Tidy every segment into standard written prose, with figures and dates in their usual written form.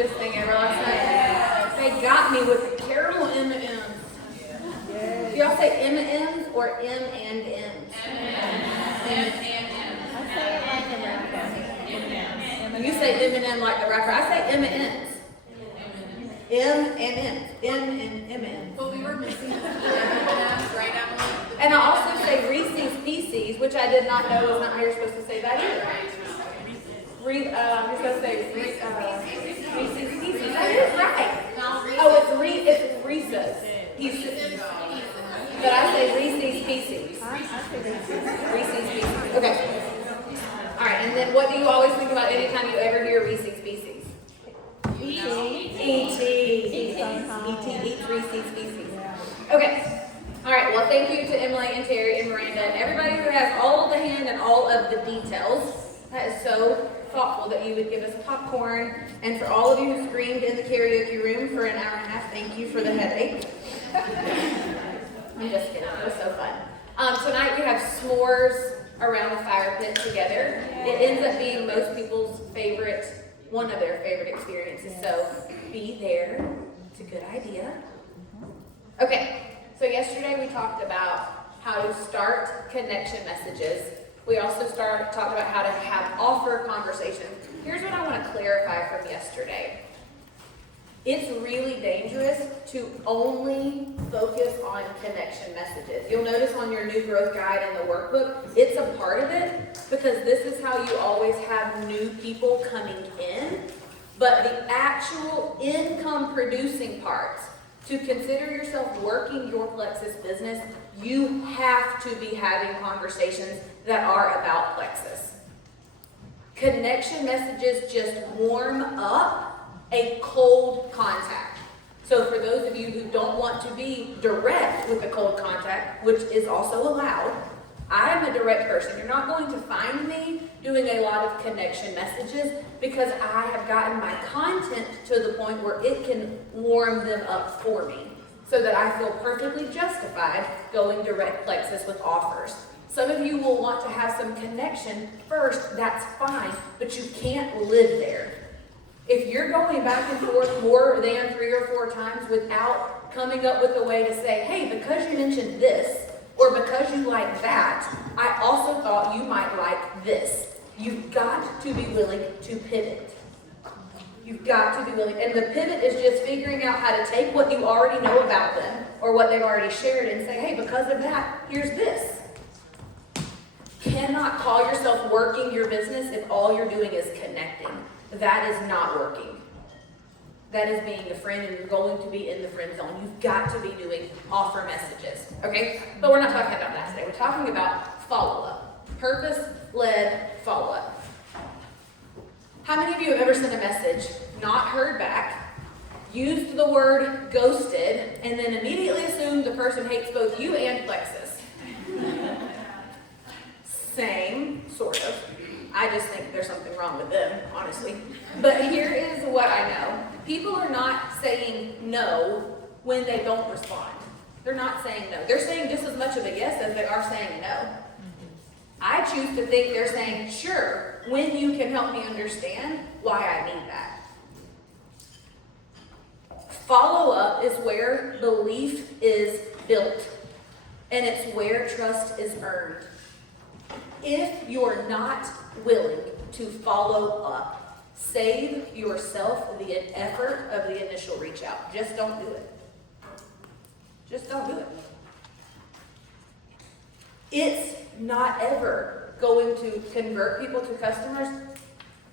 cutest thing ever last night? They got me with the caramel M&Ms. Do y'all say M&Ms or M and M's? I say it like a rapper. You say M&M like the rapper. I say M&Ms. M and M's. M and M&Ms. But we were missing M&Ms, right, Emily? And I also say Reese's Pieces, which I did not know is not how you're supposed to say that either. You're supposed to say Reese's Pieces. That is right. Oh, it's Reese's Pieces. But I say Reese's Pieces. Reese's Pieces. Okay. All right, and then what do you always think about anytime you ever hear Reese's Pieces? E.T. Eats Reese's Pieces. Okay. All right, well, thank you to Emily and Terry and Miranda and everybody who has all of the hand and all of the details. That is so thoughtful that you would give us popcorn. And for all of you who screamed in the karaoke room for an hour and a half, thank you for the headache. I'm just kidding. It was so fun. Tonight we have s'mores around the fire pit together. It ends up being most people's favorite, one of their favorite experiences. So be there. It's a good idea. Okay. So yesterday we talked about how to start connection messages. We also talked about how to have offer conversations. Here's what I want to clarify from yesterday. It's really dangerous to only focus on connection messages. You'll notice on your new growth guide in the workbook, it's a part of it because this is how you always have new people coming in. But the actual income producing parts, to consider yourself working your Plexus business, you have to be having conversations that are about Plexus. Connection messages just warm up a cold contact. So for those of you who don't want to be direct with a cold contact, which is also allowed, I'm a direct person. You're not going to find me doing a lot of connection messages because I have gotten my content to the point where it can warm them up for me so that I feel perfectly justified going direct Plexus with offers. Some of you will want to have some connection first, that's fine, but you can't live there. If you're going back and forth more than 3 or 4 times without coming up with a way to say, hey, because you mentioned this, or because you like that, I also thought you might like this. You've got to be willing to pivot. You've got to be willing. And the pivot is just figuring out how to take what you already know about them or what they've already shared and say, hey, because of that, here's this. Cannot call yourself working your business if all you're doing is connecting. That is not working. That is being a friend, and you're going to be in the friend zone. You've got to be doing offer messages, okay? But we're not talking about that today. We're talking about follow-up. Purpose-led follow-up. How many of you have ever sent a message, not heard back, used the word ghosted, and then immediately assumed the person hates both you and Plexus? Same, sort of. I just think there's something wrong with them, honestly. But here is what I know. People are not saying no when they don't respond. They're not saying no. They're saying just as much of a yes as they are saying no. I choose to think they're saying, sure, when you can help me understand why I need that. Follow-up is where belief is built, and it's where trust is earned. If you're not willing to follow up, save yourself the effort of the initial reach out. Just don't do it. Just don't do it. It's not ever going to convert people to customers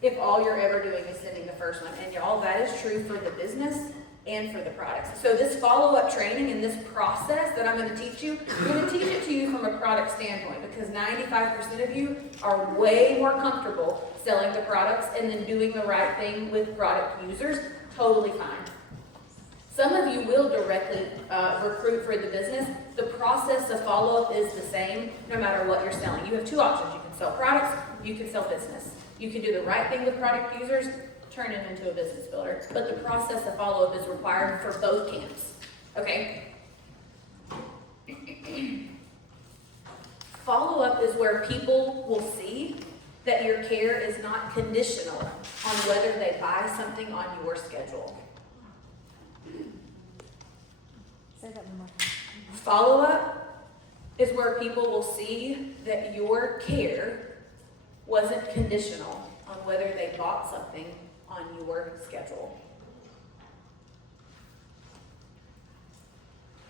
if all you're ever doing is sending the first one. And y'all, that is true for the business and for the products. So this follow-up training and this process that I'm going to teach you, I'm going to teach it to you from a product standpoint because 95% of you are way more comfortable selling the products and then doing the right thing with product users. Totally fine. Some of you will directly recruit for the business. The process of follow-up is the same no matter what you're selling. You have 2 options. You can sell products, you can sell business. You can do the right thing with product users, turn it into a business builder. But the process of follow-up is required for both camps. Okay? Follow-up is where people will see that your care is not conditional on whether they buy something on your schedule. Say that one more time. Follow-up is where people will see that your care wasn't conditional on whether they bought something on your schedule.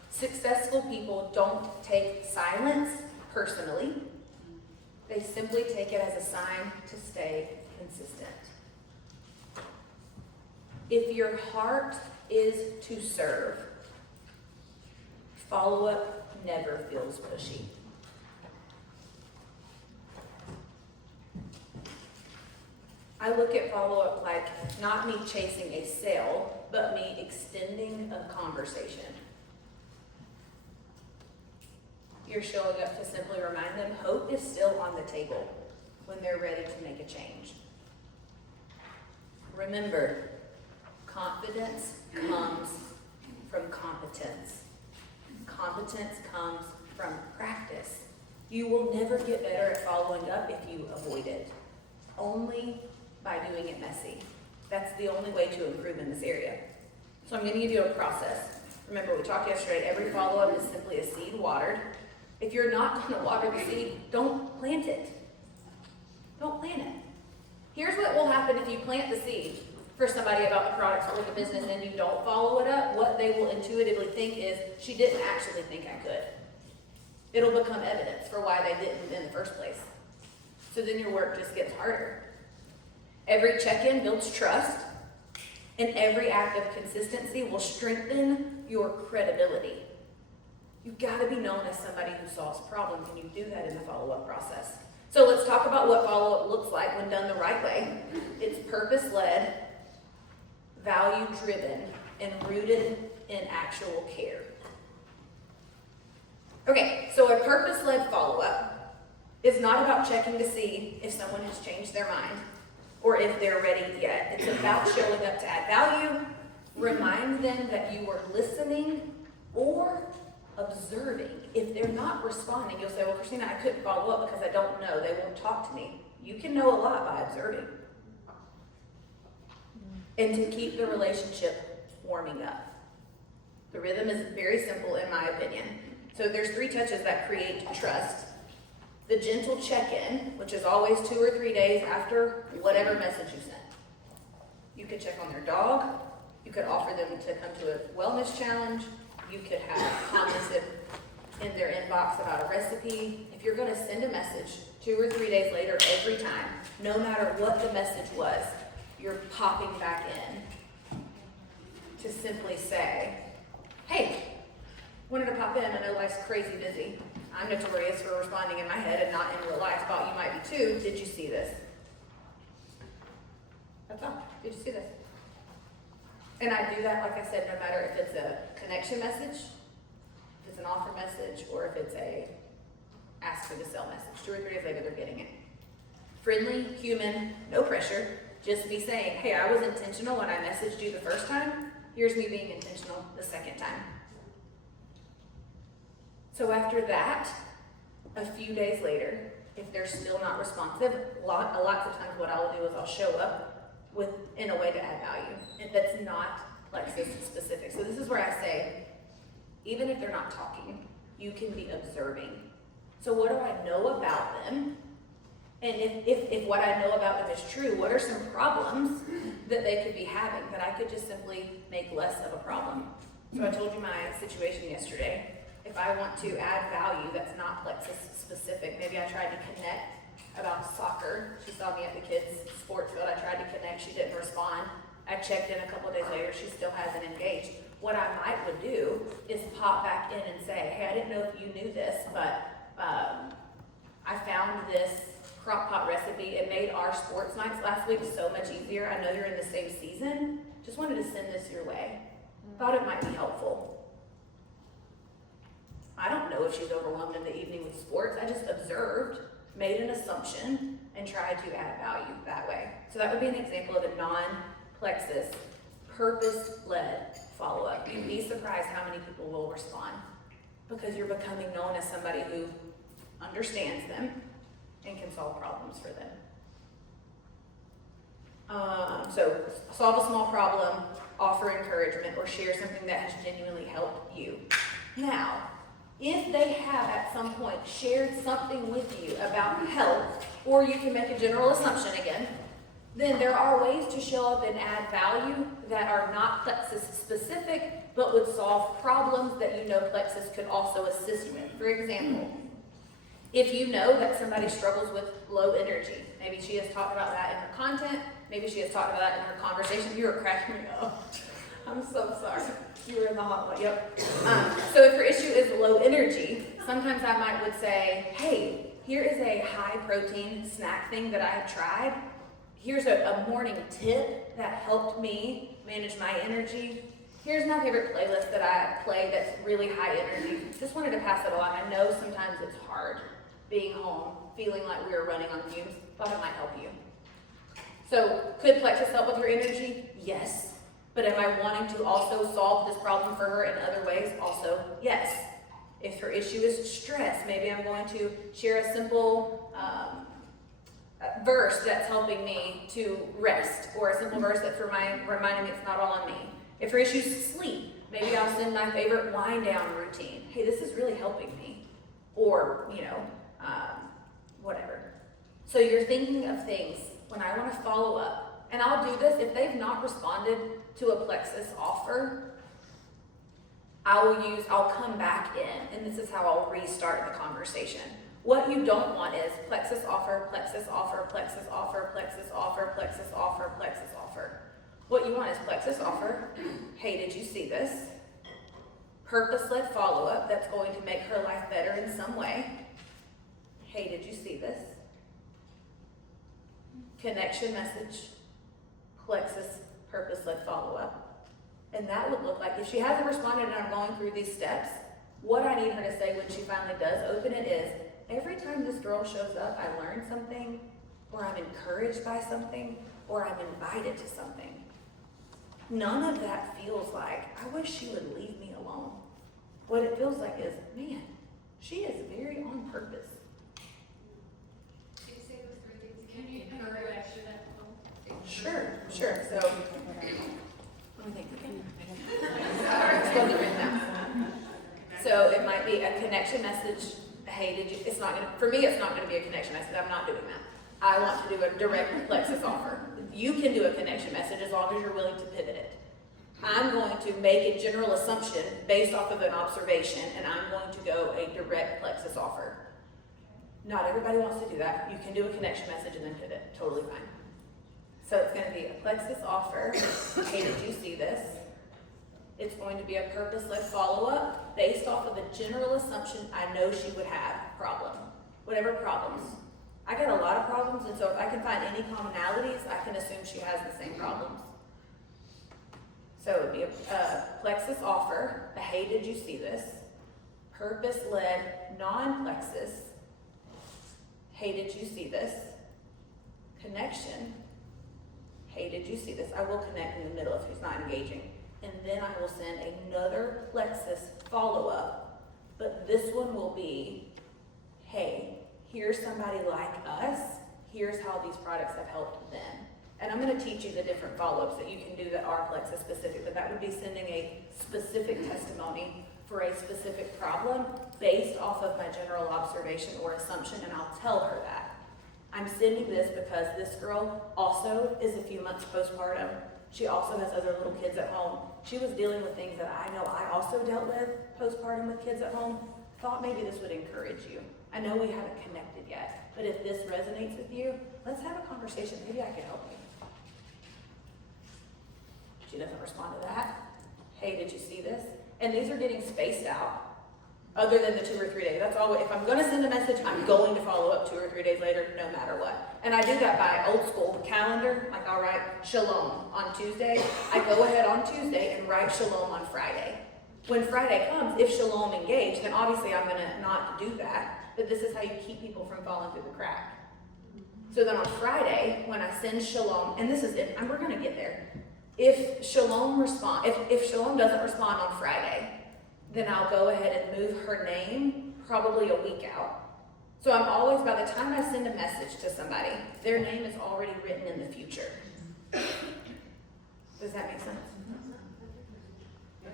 Successful people don't take silence personally. They simply take it as a sign to stay consistent. If your heart is to serve, follow-up never feels pushy. I look at follow-up like not me chasing a sale, but me extending a conversation. You're showing up to simply remind them hope is still on the table when they're ready to make a change. Remember, confidence comes from competence. Competence comes from practice. You will never get better at following up if you avoid it. Only by doing it messy. That's the only way to improve in this area. So I'm going to give you a process. Remember, we talked yesterday, every follow-up is simply a seed watered. If you're not going to water the seed, don't plant it. Don't plant it. Here's what will happen if you plant the seed for somebody about the products or the business and you don't follow it up. What they will intuitively think is, she didn't actually think I could. It'll become evidence for why they didn't in the first place. So then your work just gets harder. Every check-in builds trust, and every act of consistency will strengthen your credibility. You've got to be known as somebody who solves problems, and you do that in the follow-up process. So let's talk about what follow-up looks like when done the right way. It's purpose-led, value-driven, and rooted in actual care. Okay, so a purpose-led follow-up is not about checking to see if someone has changed their mind or if they're ready yet. It's about showing up to add value, remind them that you were listening or observing. If they're not responding, you'll say, well, Christina, I couldn't follow up because I don't know. They won't talk to me. You can know a lot by observing. And to keep the relationship warming up. The rhythm is very simple in my opinion. So there's 3 touches that create trust. The gentle check-in, which is always 2 or 3 days after whatever message you sent. You could check on their dog. You could offer them to come to a wellness challenge. You could have comments in their inbox about a recipe. If you're going to send a message 2 or 3 days later every time, no matter what the message was, you're popping back in to simply say, hey, wanted to pop in. I know life's crazy busy. I'm notorious for responding in my head and not in real life. Thought you might be too. Did you see this? That's all. Did you see this? And I do that, like I said, no matter if it's a connection message, if it's an offer message, or if it's a ask for the sell message. 2 or 3 days later, they're getting it. Friendly, human, no pressure. Just me saying, hey, I was intentional when I messaged you the first time. Here's me being intentional the second time. So after that, a few days later, if they're still not responsive, lots of times what I'll do is I'll show up in a way to add value. And that's not Lexus specific. So this is where I say, even if they're not talking, you can be observing. So what do I know about them? And if what I know about them is true, what are some problems that they could be having that I could just simply make less of a problem? So I told you my situation yesterday. If I want to add value that's not Lexus specific, maybe I tried to connect about soccer. She saw me at the kids' sports field. I tried to connect. She didn't respond. I checked in a couple of days later. She still hasn't engaged. What I would do is pop back in and say, hey, I didn't know if you knew this, but I found this crock pot recipe. It made our sports nights last week so much easier. I know you're in the same season. Just wanted to send this your way. Thought it might be helpful. I don't know if she's overwhelmed in the evening with sports. I just observed, made an assumption, and tried to add value that way. So that would be an example of a non-Plexus, purpose-led follow-up. You'd be surprised how many people will respond because you're becoming known as somebody who understands them and can solve problems for them. So solve a small problem, offer encouragement, or share something that has genuinely helped you. Now, if they have at some point shared something with you about health, or you can make a general assumption again, then there are ways to show up and add value that are not plexus specific, but would solve problems that you know plexus could also assist with. For example, if you know that somebody struggles with low energy, maybe she has talked about that in her content, maybe she has talked about that in her conversation. You were cracking me up. I'm so sorry. You were in the hot one, yep. So if her issue is low energy, sometimes I would say, hey, here is a high protein snack thing that I have tried. Here's a morning tip that helped me manage my energy. Here's my favorite playlist that I play that's really high energy. Just wanted to pass it along. I know sometimes it's hard being home, feeling like we were running on fumes. Thought it might help you. So could plexus help with your energy? Yes. But am I wanting to also solve this problem for her in other ways? Also, yes. If her issue is stress, maybe I'm going to share a simple verse that's helping me to rest, or a simple verse that's reminding me it's not all on me. If her issue is sleep, maybe I'll send my favorite wind down routine. Hey, this is really helping me. Or, whatever. So you're thinking of things when I want to follow up. And I'll do this if they've not responded to a plexus offer. I'll come back in, and this is how I'll restart the conversation. What you don't want is plexus offer, plexus offer, plexus offer, plexus offer, plexus offer, plexus offer. What you want is plexus offer. Hey, did you see this? Purpose-led follow-up that's going to make her life better in some way. Hey, did you see this? Connection message, plexus, purpose-led follow-up. And that would look like, if she hasn't responded and I'm going through these steps, what I need her to say when she finally does open it is, every time this girl shows up, I learned something, or I'm encouraged by something, or I'm invited to something. None of that feels like, I wish she would leave me alone. What it feels like is, man, she is very on purpose. Can you say those three things? Can you encourage that? Sure. So, let me think again. Supposed to write down. So it might be a connection message. Hey, it's not gonna, for me, it's not gonna be a connection message. I'm not doing that. I want to do a direct plexus offer. You can do a connection message as long as you're willing to pivot it. I'm going to make a general assumption based off of an observation, and I'm going to go a direct plexus offer. Not everybody wants to do that. You can do a connection message and then pivot. Totally fine. So it's going to be a plexus offer. Hey, did you see this? It's going to be a purpose-led follow-up based off of a general assumption I know she would have. Problem. Whatever problems. I got a lot of problems, and so if I can find any commonalities, I can assume she has the same problems. So it would be a plexus offer, a hey, did you see this? Purpose-led, non-plexus, hey, did you see this? Connection, hey, did you see this? I will connect in the middle if he's not engaging. And then I will send another plexus follow-up, but this one will be, hey, here's somebody like us, here's how these products have helped them. And I'm going to teach you the different follow-ups that you can do that are plexus specific, but that would be sending a specific testimony for a specific problem based off of my general observation or assumption, and I'll tell her that. I'm sending this because this girl also is a few months postpartum. She also has other little kids at home. She was dealing with things that I know I also dealt with postpartum with kids at home. Thought maybe this would encourage you. I know we haven't connected yet, but if this resonates with you, let's have a conversation. Maybe I can help you. She doesn't respond to that. Hey, did you see this? And these are getting spaced out other than the 2 or 3 days. That's all. If I'm going to send a message, I'm going to follow up 2 or 3 days later, no matter what. And I do that by old school calendar. Like I'll write shalom on Tuesday. I go ahead on Tuesday and write shalom on Friday. When Friday comes, if shalom engaged, then obviously I'm going to not do that. But this is how you keep people from falling through the crack. So then on Friday, when I send shalom, and this is it, and we're going to get there. If Shalom doesn't respond on Friday, then I'll go ahead and move her name probably a week out. So I'm always, by the time I send a message to somebody, their name is already written in the future. Does that make sense? I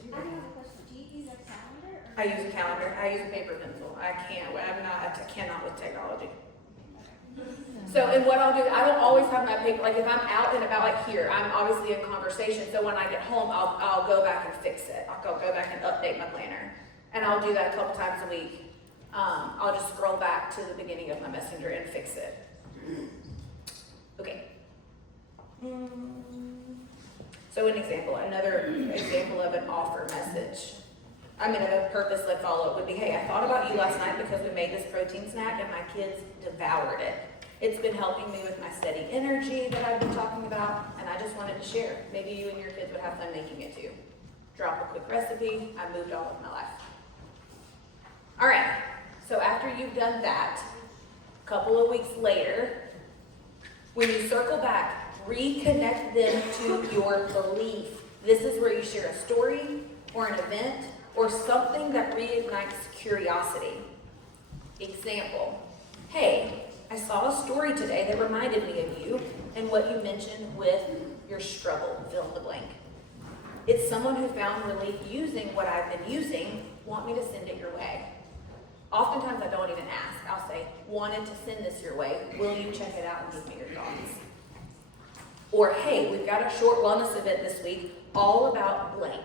do have a question. Do you use a calendar or? I use a calendar. I use a paper pencil. I cannot with technology. So, and what I'll do, I don't always have my paper, like if I'm out and about, like here, I'm obviously in conversation, so when I get home, I'll go back and fix it. I'll go back and update my planner. And I'll do that a couple times a week. I'll just scroll back to the beginning of my messenger and fix it. Okay. So another example of an offer message. A purpose-led follow-up would be, hey, I thought about you last night because we made this protein snack and my kids devoured it. It's been helping me with my steady energy that I've been talking about, and I just wanted to share. Maybe you and your kids would have fun making it too. Drop a quick recipe. I moved on with my life. All right, so after you've done that, a couple of weeks later, when you circle back, reconnect them to your belief. This is where you share a story or an event or something that reignites curiosity. Example, hey, I saw a story today that reminded me of you and what you mentioned with your struggle, fill in the blank. It's someone who found relief using what I've been using, want me to send it your way. Oftentimes I don't even ask. I'll say, wanted to send this your way. Will you check it out and give me your thoughts? Or, hey, we've got a short wellness event this week all about blank.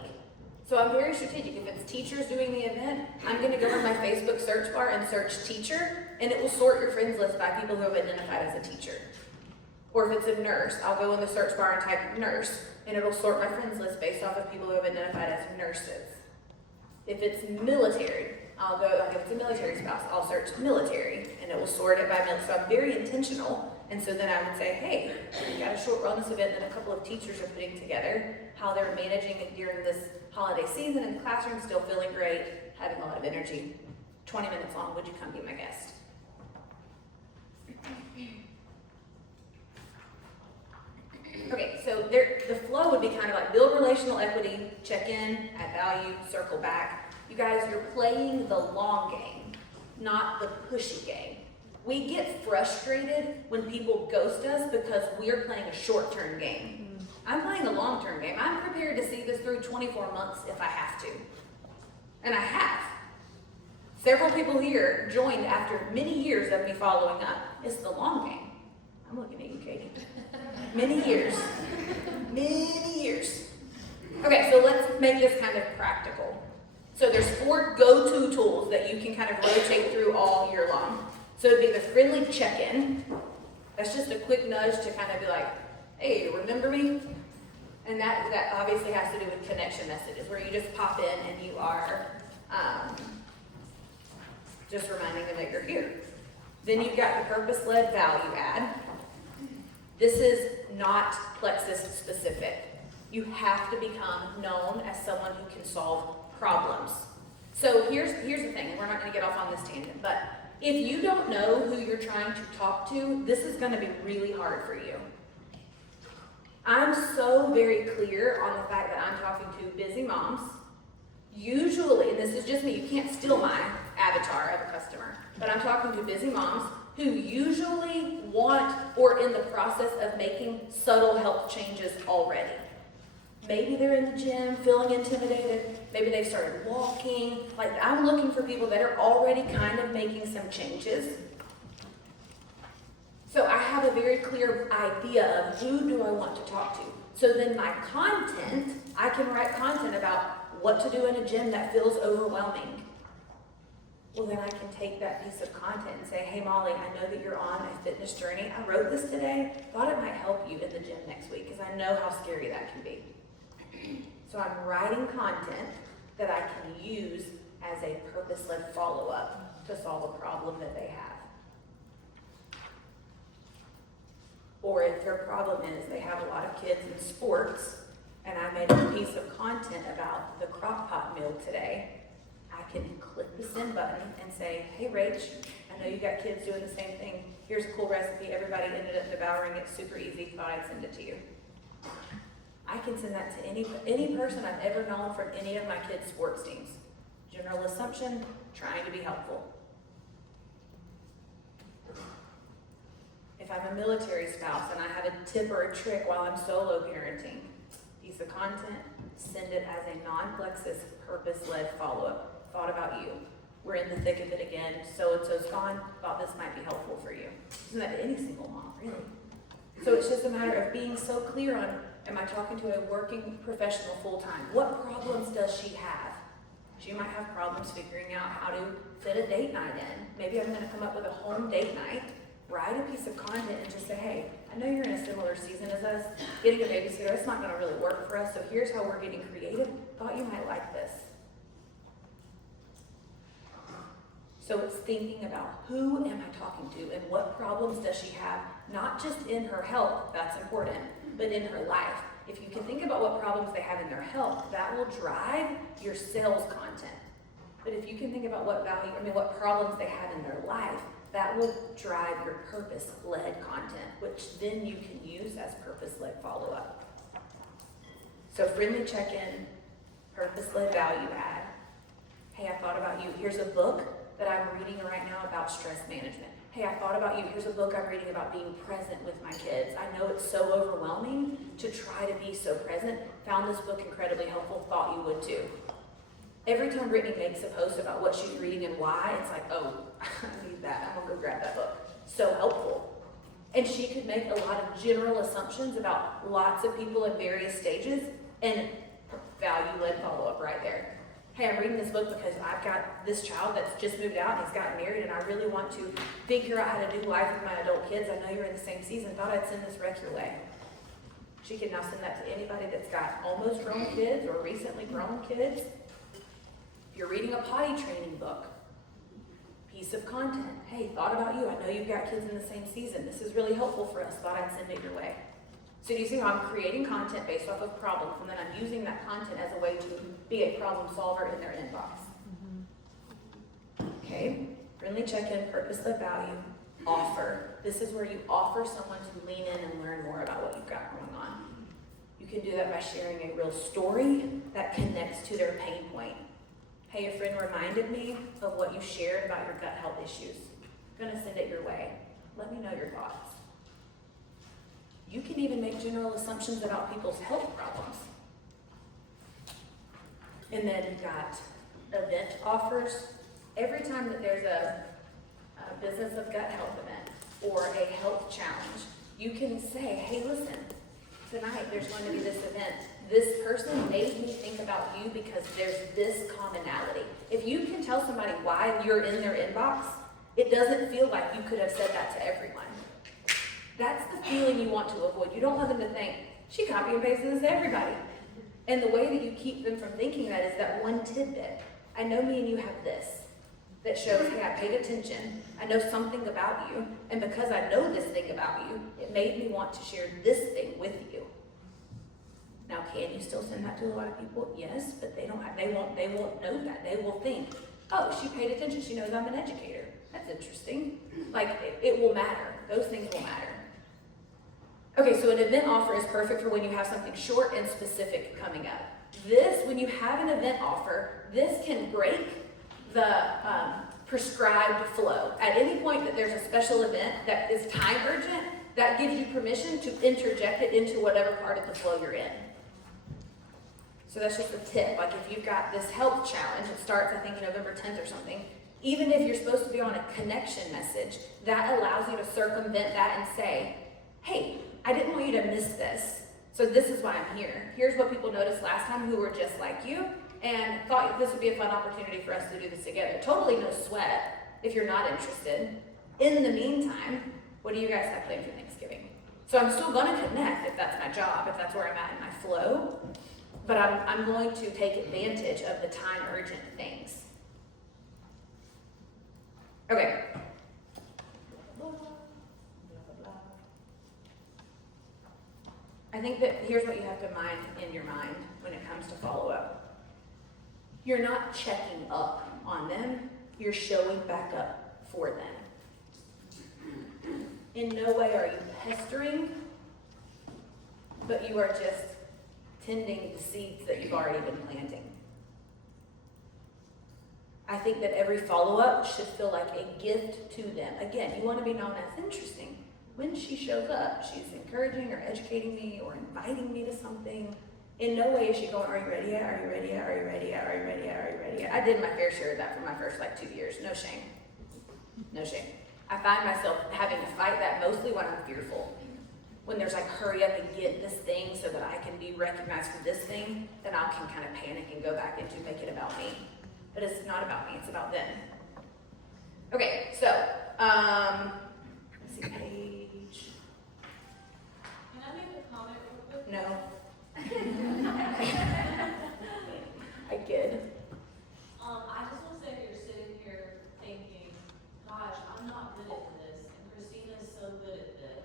So I'm very strategic. If it's teachers doing the event, I'm going to go to my Facebook search bar and search teacher, and it will sort your friends list by people who have identified as a teacher. Or if it's a nurse, I'll go in the search bar and type nurse, and it'll sort my friends list based off of people who have identified as nurses. If it's military, I'll go, like if it's a military spouse, I'll search military, and it will sort it by military. So I'm very intentional. And so then I would say, hey, we got a short wellness event that a couple of teachers are putting together, how they're managing it during this holiday season in the classroom, still feeling great, having a lot of energy. 20 minutes long, would you come be my guest? Okay, so the flow would be kind of like build relational equity, check in, add value, circle back. You guys, you're playing the long game, not the pushy game. We get frustrated when people ghost us because we're playing a short-term game. I'm playing a long-term game. I'm prepared to see this through 24 months if I have to. And I have. Several people here joined after many years of me following up. It's the long game. I'm looking at you, Katie. Many years. Many years. Okay, so let's make this kind of practical. So there's 4 go-to tools that you can kind of rotate through all year long. So it'd be the friendly check-in. That's just a quick nudge to kind of be like, hey, remember me? And that obviously has to do with connection messages, where you just pop in and you are just reminding them that you're here. Then you've got the purpose-led value add. This is not Plexus specific. You have to become known as someone who can solve problems. So here's the thing, and we're not going to get off on this tangent, but if you don't know who you're trying to talk to, this is going to be really hard for you. I'm so very clear on the fact that I'm talking to busy moms. Usually, and this is just me, you can't steal my avatar of a customer, but I'm talking to busy moms who usually want or in the process of making subtle health changes already. Maybe they're in the gym feeling intimidated. Maybe they've started walking. Like, I'm looking for people that are already kind of making some changes. So I have a very clear idea of who do I want to talk to. So then my content, I can write content about what to do in a gym that feels overwhelming. Well, then I can take that piece of content and say, hey, Molly, I know that you're on a fitness journey. I wrote this today. Thought it might help you in the gym next week because I know how scary that can be. So I'm writing content that I can use as a purpose-led follow-up to solve a problem that they have. Or if their problem is they have a lot of kids in sports, and I made a piece of content about the crock pot meal today, I can click the send button and say, hey, Rach, I know you got kids doing the same thing. Here's a cool recipe. Everybody ended up devouring it. Super easy. Thought I'd send it to you. I can send that to any person I've ever known from any of my kids' sports teams. General assumption, trying to be helpful. If If I'm a military spouse and I have a tip or a trick while I'm solo parenting, piece of content, send it as a non-Plexus, purpose-led follow-up. Thought about you. We're in the thick of it again. So-and-so's gone. Thought this might be helpful for you. Isn't that to any single mom, really? So it's just a matter of being so clear on, am I talking to a working professional full-time? What problems does she have? She might have problems figuring out how to fit a date night in. Maybe I'm going to come up with a home date night, write a piece of content and just say, hey, I know you're in a similar season as us. Getting a babysitter, it's not going to really work for us, so here's how we're getting creative. Thought you might like this. So it's thinking about who am I talking to and what problems does she have, not just in her health, that's important, but in her life. If you can think about what problems they have in their health, that will drive your sales content. But if you can think about what problems they have in their life, that will drive your purpose-led content, which then you can use as purpose-led follow-up. So friendly check-in, purpose-led value add. Hey, I thought about you. Here's a book that I'm reading right now about stress management. Hey, I thought about you. Here's a book I'm reading about being present with my kids. I know it's so overwhelming to try to be so present. Found this book incredibly helpful. Thought you would too. Every time Brittany makes a post about what she's reading and why, it's like, oh, I need that. I'm gonna go grab that book. So helpful. And she could make a lot of general assumptions about lots of people at various stages and value-led follow-up right there. Hey, I'm reading this book because I've got this child that's just moved out and he's gotten married and I really want to figure out how to do life with my adult kids. I know you're in the same season. Thought I'd send this rec your way. She can now send that to anybody that's got almost grown kids or recently grown kids. If you're reading a potty training book, piece of content. Hey, thought about you. I know you've got kids in the same season. This is really helpful for us. Thought I'd send it your way. So do you see how I'm creating content based off of problems and then I'm using that content as a way to be a problem solver in their inbox? Okay, friendly check-in, purpose-led value, offer. This is where you offer someone to lean in and learn more about what you've got going on. You can do that by sharing a real story that connects to their pain point. Hey, a friend reminded me of what you shared about your gut health issues. I'm gonna send it your way. Let me know your thoughts. You can even make general assumptions about people's health problems. And then you've got event offers. Every time that there's a business of gut health event or a health challenge, you can say, hey, listen, tonight there's going to be this event. This person made me think about you because there's this commonality. If you can tell somebody why you're in their inbox, it doesn't feel like you could have said that to everyone. That's the feeling you want to avoid. You don't want them to think, she copy and pasted this to everybody. And the way that you keep them from thinking that is that one tidbit. I know me and you have this that shows, hey, I paid attention. I know something about you. And because I know this thing about you, it made me want to share this thing with you. Now, can you still send that to a lot of people? Yes, but they won't know that. They will think, oh, she paid attention. She knows I'm an educator. That's interesting. Like, it will matter. Those things will matter. Okay, so an event offer is perfect for when you have something short and specific coming up. This, when you have an event offer, this can break the prescribed flow. At any point that there's a special event that is time urgent, that gives you permission to interject it into whatever part of the flow you're in. So that's just a tip. Like if you've got this health challenge, it starts, I think, November 10th or something. Even if you're supposed to be on a connection message, that allows you to circumvent that and say, hey, I didn't want you to miss this. So this is why I'm here. Here's what people noticed last time who were just like you and thought this would be a fun opportunity for us to do this together. Totally no sweat if you're not interested. In the meantime, what do you guys have planned for Thanksgiving? So I'm still gonna connect if that's my job, if that's where I'm at in my flow, but I'm going to take advantage of the time urgent things. Okay. I think that here's what you have to mind in your mind when it comes to follow-up. You're not checking up on them, you're showing back up for them. In no way are you pestering, but you are just tending the seeds that you've already been planting. I think that every follow-up should feel like a gift to them. Again, you want to be known as interesting. when she shows up, she's encouraging or educating me or inviting me to something. In no way is she going, are you ready yet? Are you ready yet? Are you ready yet? Are you ready yet? Are you ready yet? I did my fair share of that for my first 2 years. No shame. No shame. I find myself having to fight that mostly when I'm fearful. When there's hurry up and get this thing so that I can be recognized for this thing, then I can kind of panic and go back into make it about me. But it's not about me, it's about them. Okay, so, let's see, page. Can I make a comment real quick? No. I kid. I just want to say if you're sitting here thinking, gosh, I'm not good at this, and Christina's so good at this.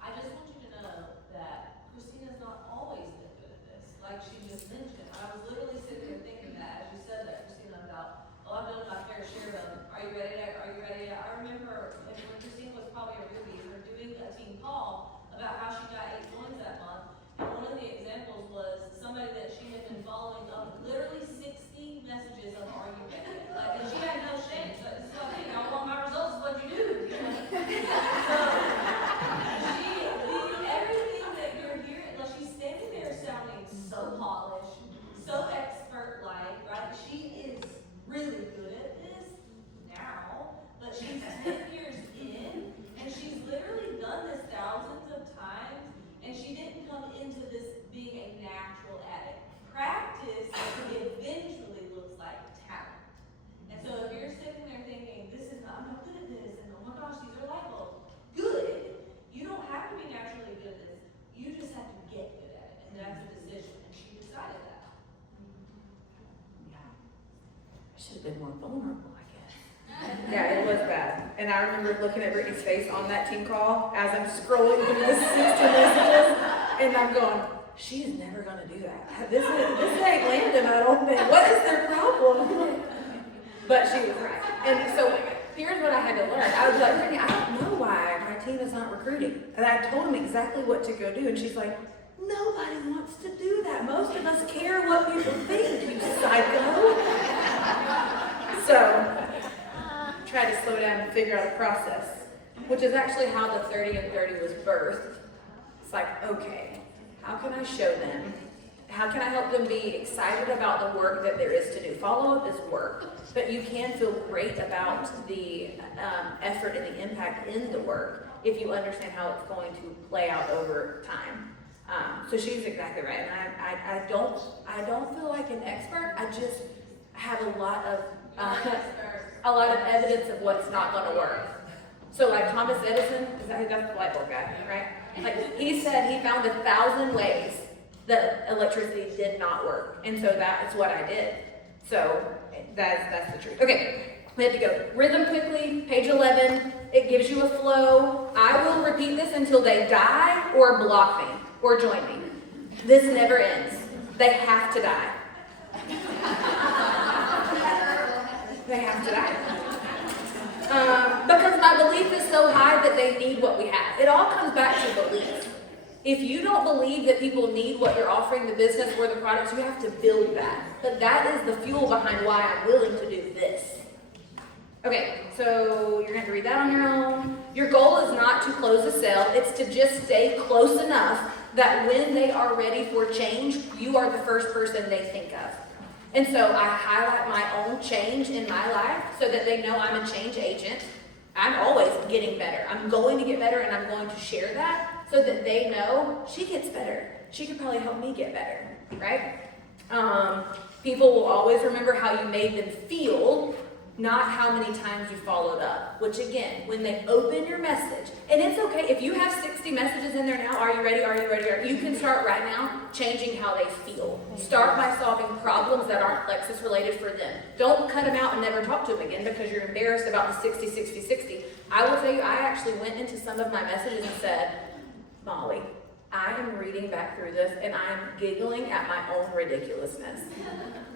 I just want you to know that Christina's not always been good at this, like she just mentioned. I was literally sitting there thinking that, as you said that, Christina, about, I've done my fair share of, are you ready yet? Are you ready yet? I remember when Christina was probably a Ruby, we were doing a team call about how she got 8 joins that month. And one of the examples was somebody that she had been following up literally 60 messages of are you ready? And she had no shame. So it's like, hey, I want my results, what you do. So everything that you're hearing, she's standing there sounding so polished, so expert-like, right? She is really good at this now, but she's 10 years in, and she's literally done this thousands of times. And she didn't come into this being a natural at it. Practice eventually looks like talent. And so if you're sitting there thinking, I'm not good at this, and oh my gosh, these are light bulbs. Good. You don't have to be naturally good at this. You just have to get good at it. And that's a decision. And she decided that. Yeah. I should have been more vulnerable, I guess. Yeah, it was bad. And I remember looking at Brittany's face on that team call as I'm scrolling through the 60 messages, and I'm going, she is never going to do that. This ain't landing, I don't think. What is their problem? But she was right. And so here's what I had to learn. I was like, Brittany, I don't know why my team is not recruiting. And I told them exactly what to go do, and she's like, nobody wants to do that. Most of us care what people think, you psycho. So, try to slow down and figure out the process, which is actually how the 30 and 30 was birthed. It's like, okay, how can I show them? How can I help them be excited about the work that there is to do? Follow-up is work, but you can feel great about the effort and the impact in the work if you understand how it's going to play out over time. So she's exactly right, and I don't feel like an expert. I just have a lot of evidence of what's not going to work. So like Thomas Edison, that's the light bulb guy, right? Like he said he found 1,000 ways that electricity did not work. And so that's what I did. So that's the truth. Okay, we have to go. Rhythm quickly, page 11. It gives you a flow. I will repeat this until they die or block me or join me. This never ends. They have to die. They have to die. Because my belief is so high that they need what we have. It all comes back to belief. If you don't believe that people need what you're offering, the business or the products, you have to build that. But that is the fuel behind why I'm willing to do this. Okay, so you're going to read that on your own. Your goal is not to close a sale. It's to just stay close enough that when they are ready for change, you are the first person they think of. And so I highlight my own change in my life so that they know I'm a change agent. I'm always getting better. I'm going to get better, and I'm going to share that so that they know she gets better. She could probably help me get better, right? People will always remember how you made them feel, not how many times you followed up. Which again, when they open your message, and it's okay, if you have 60 messages in there now, are you ready, are you ready, you can start right now changing how they feel. Start by solving problems that aren't Lexus related for them. Don't cut them out and never talk to them again because you're embarrassed about the 60, 60, 60. I will tell you, I actually went into some of my messages and said, Molly, I am reading back through this and I'm giggling at my own ridiculousness.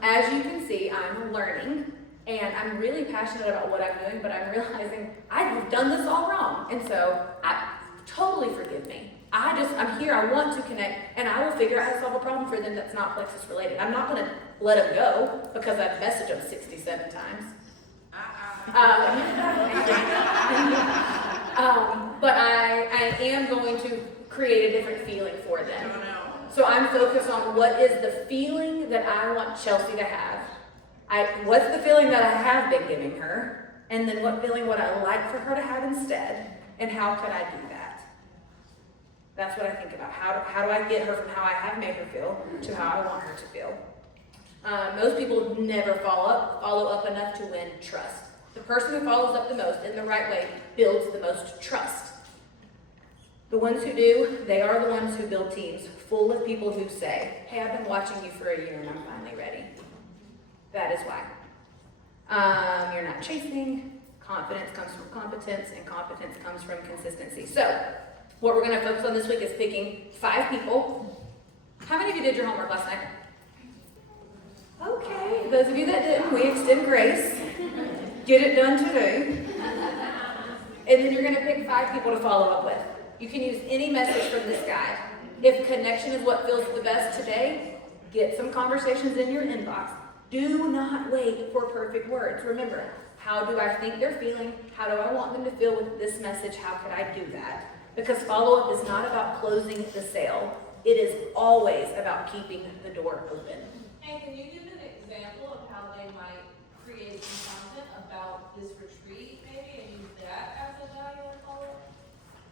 As you can see, I'm learning. And I'm really passionate about what I'm doing, but I'm realizing I've done this all wrong. And so, totally forgive me. I'm here, I want to connect, and I will figure out how to solve a problem for them that's not Plexus related. I'm not going to let them go because I've messaged them 67 times. but I am going to create a different feeling for them. So I'm focused on what is the feeling that I want Chelsea to have. What's the feeling that I have been giving her? And then what feeling would I like for her to have instead? And how could I do that? That's what I think about. How do I get her from how I have made her feel to how I want her to feel? Most people never follow up enough to win trust. The person who follows up the most in the right way builds the most trust. The ones who do, they are the ones who build teams full of people who say, hey, I've been watching you for a year and I'm finally ready. That is why. You're not chasing. Confidence comes from competence, and competence comes from consistency. So, what we're going to focus on this week is picking 5 people. How many of you did your homework last night? Okay, those of you that didn't, we extend grace. Get it done today. And then you're going to pick 5 people to follow up with. You can use any message from this guide. If connection is what feels the best today, get some conversations in your inbox. Do not wait for perfect words. Remember, how do I think they're feeling? How do I want them to feel with this message? How could I do that? Because follow-up is not about closing the sale. It is always about keeping the door open. Hey, can you give an example of how they might create some content about this retreat, maybe, and use that as a value and follow-up?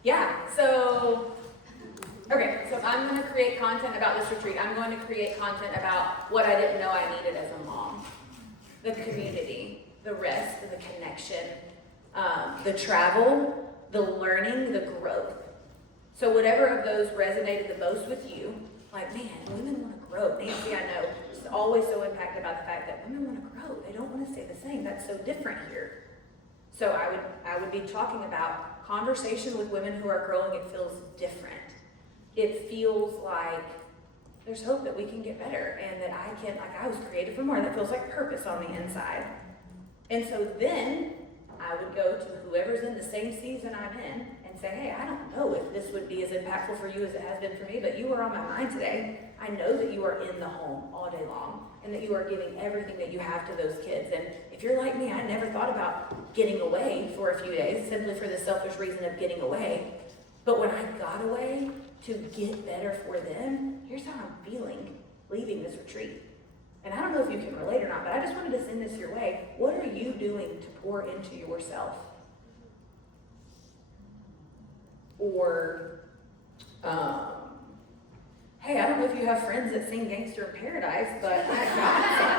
Yeah, so if I'm going to create content about this retreat, I'm going to create content about what I didn't know I needed as a mom. The community, the rest, the connection, the travel, the learning, the growth. So whatever of those resonated the most with you, like, man, women want to grow. Nancy, I know, is always so impacted by the fact that women want to grow. They don't want to stay the same. That's so different here. So I would be talking about conversation with women who are growing. It feels different. It feels like there's hope that we can get better and that I was created for more. That feels like purpose on the inside. And so then I would go to whoever's in the same season I'm in and say, hey, I don't know if this would be as impactful for you as it has been for me, but you are on my mind today. I know that you are in the home all day long and that you are giving everything that you have to those kids. And if you're like me, I never thought about getting away for a few days simply for the selfish reason of getting away. But when I got away to get better for them, here's how I'm feeling leaving this retreat. And I don't know if you can relate or not, but I just wanted to send this your way. What are you doing to pour into yourself? Or, hey, I don't know if you have friends that sing Gangster in Paradise, but I got some.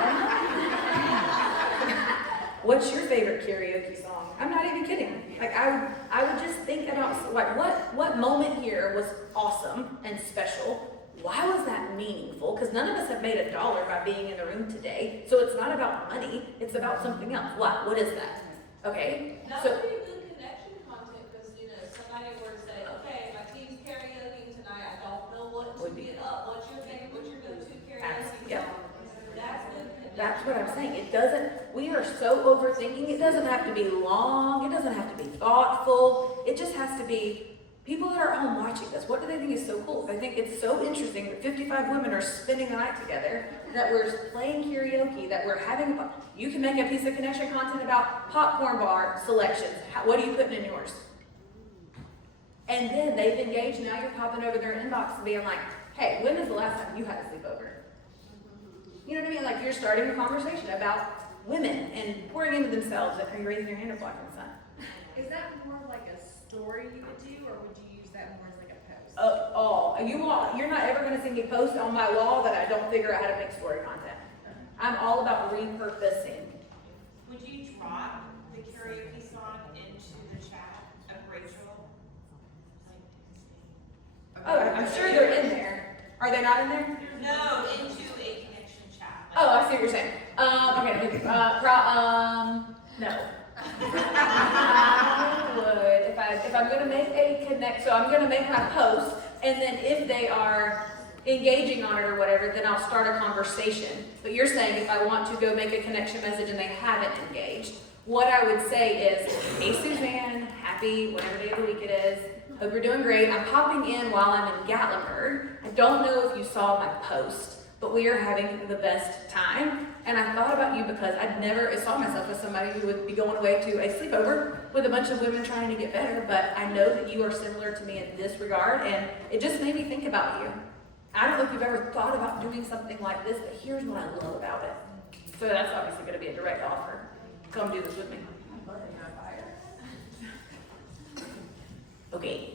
What's your favorite karaoke song? I'm not even kidding. Like, I would just think about, like, what moment here was awesome and special? Why was that meaningful? Because none of us have made $1 by being in the room today. So it's not about money. It's about something else. What is that? Okay. That So would be good connection content because, somebody were to say, okay, my team's karaoke tonight. I don't know what to get up. What's your go-to karaoke yeah. song? That's good connection. That's what I'm saying. We are so overthinking. It doesn't have to be long. It doesn't have to be thoughtful. It just has to be people that are at home watching this. What do they think is so cool? They think it's so interesting that 55 women are spending the night together, that we're playing karaoke, that we're having you can make a piece of connection content about popcorn bar selections. What are you putting in yours? And then they've engaged. Now you're popping over their inbox and being like, hey, when is the last time you had a sleepover? You know what I mean? Like, you're starting a conversation about women and pouring into themselves. Are you raising your hand or blocking the sun? Is that more like a story you would do, or would you use that more as like a post? You're not ever going to see me post on my wall that I don't figure out how to make story content. I'm all about repurposing. Would you drop the karaoke song into the chat of Rachel? Oh, I'm sure they're in there. Are they not in there? No, into a connection chat. Oh, I see what you're saying. Okay. No. I would, if I'm going to make a connect, so I'm going to make my post, and then if they are engaging on it or whatever, then I'll start a conversation. But you're saying if I want to go make a connection message and they haven't engaged, what I would say is, hey Suzanne, happy whatever day of the week it is, hope you're doing great. I'm popping in while I'm in Gatlinburg. I don't know if you saw my post, but we are having the best time. And I thought about you because I'd never saw myself as somebody who would be going away to a sleepover with a bunch of women trying to get better, but I know that you are similar to me in this regard, and it just made me think about you. I don't know if you've ever thought about doing something like this, but here's what I love about it. So that's obviously going to be a direct offer. Come do this with me. Okay,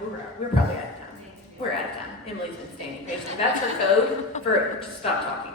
we're probably out of time. We're out of time. Emily's been standing patiently. That's her code for just stop talking.